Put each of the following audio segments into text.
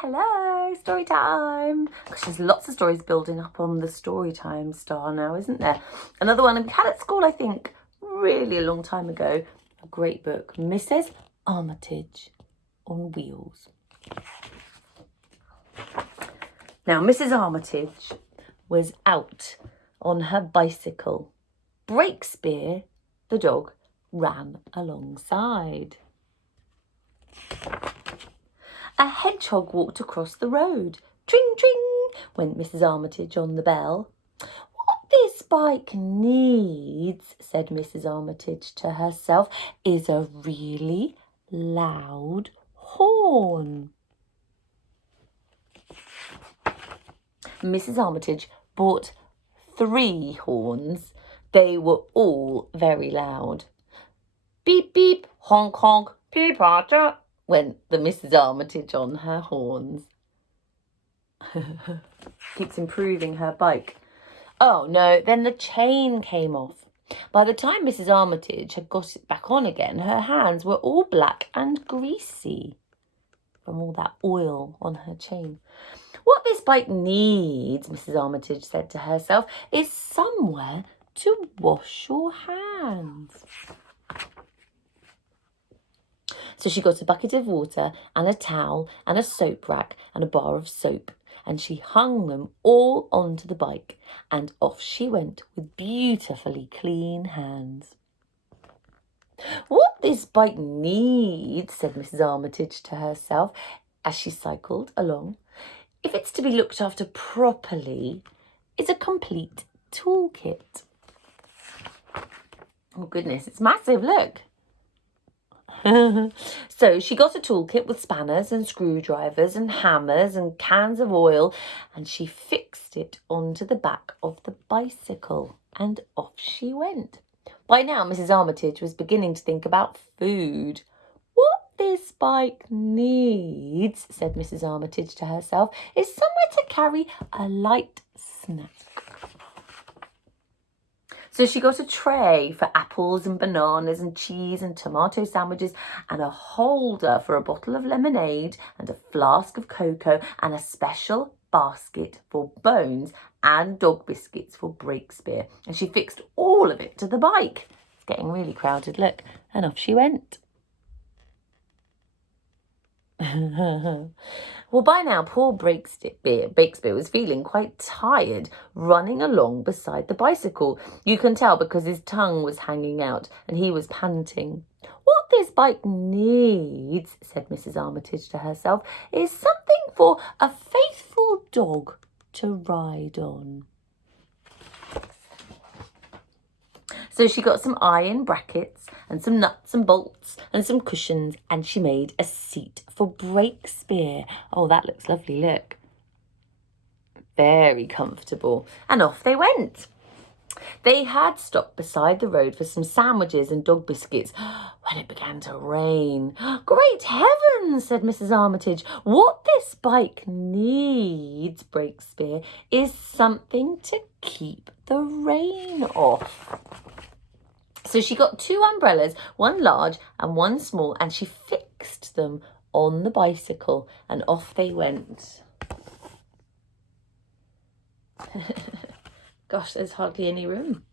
hello, story time. Gosh, there's lots of stories building up on the story time star now, isn't there? Another one we had at school, I think, really a long time ago. A great book, Mrs. Armitage on Wheels. Now, Mrs. Armitage was out on her bicycle. Breakspear, the dog, ran alongside. A hedgehog walked across the road. Tring, tring, went Mrs. Armitage on the bell. What this bike needs, said Mrs. Armitage to herself, is a really loud horn. Mrs. Armitage bought 3 horns. They were all very loud. Beep, beep, honk, honk, peep-patter, went the Mrs. Armitage on her horns. Keeps improving her bike. Oh no, then the chain came off. By the time Mrs. Armitage had got it back on again, her hands were all black and greasy from all that oil on her chain. What this bike needs, Mrs. Armitage said to herself, is somewhere to wash your hands. So she got a bucket of water and a towel and a soap rack and a bar of soap, and she hung them all onto the bike, and off she went with beautifully clean hands. What this bike needs, said Mrs. Armitage to herself as she cycled along, if it's to be looked after properly, is a complete toolkit. Oh goodness, it's massive, look. So she got a toolkit with spanners and screwdrivers and hammers and cans of oil, and she fixed it onto the back of the bicycle, and off she went. By now, Mrs. Armitage was beginning to think about food. What this bike needs, said Mrs. Armitage to herself, is somewhere to carry a light snack. So she got a tray for apples and bananas and cheese and tomato sandwiches, and a holder for a bottle of lemonade and a flask of cocoa, and a special basket for bones and dog biscuits for Breakspear. And she fixed all of it to the bike. It's getting really crowded, look. And off she went. Well, by now, poor Breakspear was feeling quite tired, running along beside the bicycle. You can tell because his tongue was hanging out and he was panting. What this bike needs, said Mrs. Armitage to herself, is something for a faithful dog to ride on. So she got some iron brackets and some nuts and bolts and some cushions, and she made a seat for Breakspear. Oh, that looks lovely, look. Very comfortable. And off they went. They had stopped beside the road for some sandwiches and dog biscuits when it began to rain. Great heavens, said Mrs. Armitage. What this bike needs, Breakspear, is something to keep the rain off. So she got 2 umbrellas, one large and one small, and she fixed them on the bicycle, and off they went. Gosh, there's hardly any room.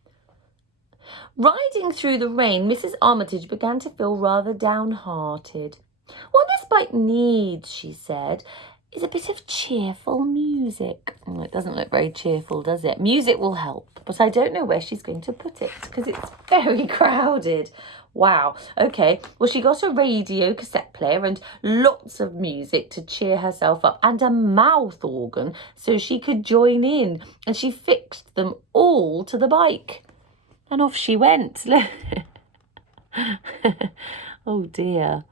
Riding through the rain, Mrs. Armitage began to feel rather downhearted. What this bike needs, she said, is a bit of cheerful music. Oh, it doesn't look very cheerful, does it? Music will help, but I don't know where she's going to put it because it's very crowded. Wow. Okay. Well, she got a radio cassette player and lots of music to cheer herself up, and a mouth organ so she could join in, and she fixed them all to the bike. And off she went. Oh dear.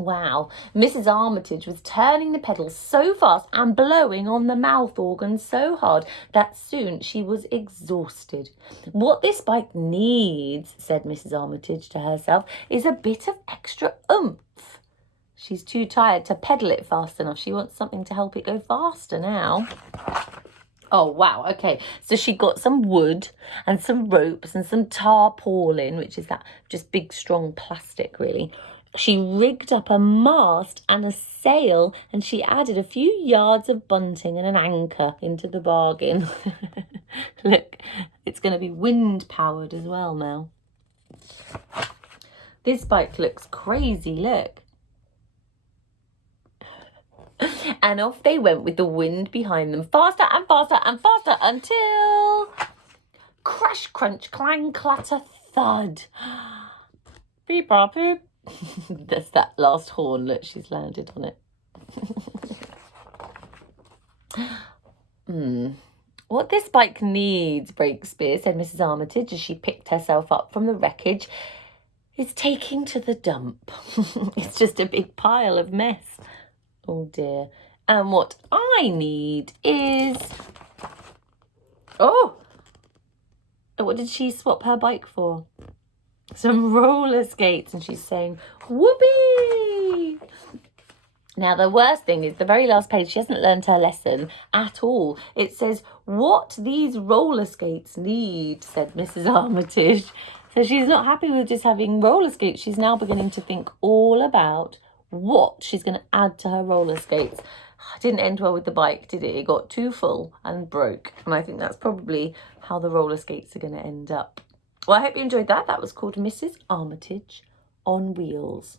Wow, Mrs. Armitage was turning the pedals so fast and blowing on the mouth organ so hard that soon she was exhausted. What this bike needs, said Mrs. Armitage to herself, is a bit of extra oomph. She's too tired to pedal it fast enough. She wants something to help it go faster now. Oh, wow. Okay. So she got some wood and some ropes and some tarpaulin, which is that just big, strong plastic, really. She rigged up a mast and a sail, and she added a few yards of bunting and an anchor into the bargain. Look, it's going to be wind-powered as well now. This bike looks crazy, look. And off they went with the wind behind them, faster and faster and faster, until... crash, crunch, clang, clatter, thud. Beep, bop, boop. That's that last horn. Look, she's landed on it. What this bike needs, Breakspear, said Mrs. Armitage as she picked herself up from the wreckage, is taking to the dump. It's just a big pile of mess. Oh dear. And what I need is... Oh! What did she swap her bike for? Some roller skates, and she's saying, whoopee! Now, the worst thing is the very last page, she hasn't learned her lesson at all. It says, what these roller skates need, said Mrs. Armitage. So she's not happy with just having roller skates. She's now beginning to think all about what she's going to add to her roller skates. It didn't end well with the bike, did it? It got too full and broke. And I think that's probably how the roller skates are going to end up. Well, I hope you enjoyed that. That was called Mrs. Armitage on Wheels.